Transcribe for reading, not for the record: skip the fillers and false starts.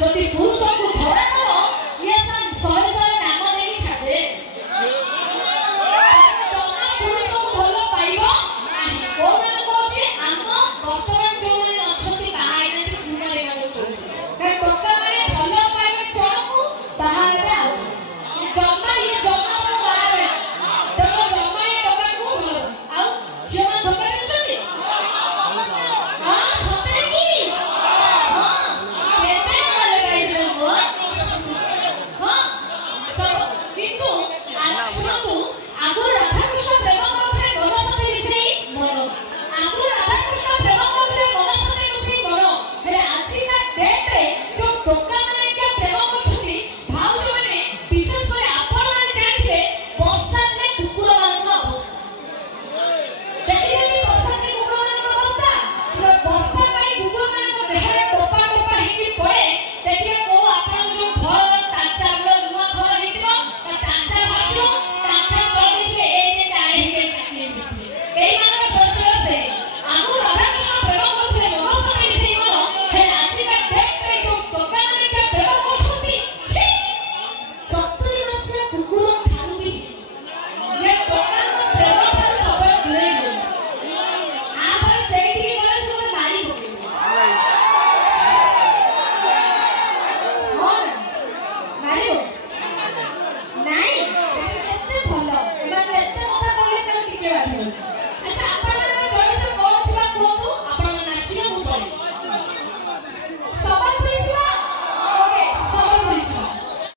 जदि पुरुष को धरा दब ये शहे शहे नाम देकी छाड़े जमा पुरुष को भल पाइब को मैंने कहे आम बर्तमान जो मैंने अच्छा बाहर घुमाई पुरुष टका मैंने भल पाइबे जन को बाहर जमा ये जमा तो बाहर जमा जमा ये टका को भल आउ झियो मान धोखा देछथि हां सते की हां केते वाले गाइले हो हां सब किंतु सुनतु आगु राधा कृष्ण प्रेम करथे मन सते मिसई मन आगु राधा कृष्ण प्रेम करथे मन सते मिसई मन हेले आछि का डेट रे जो टका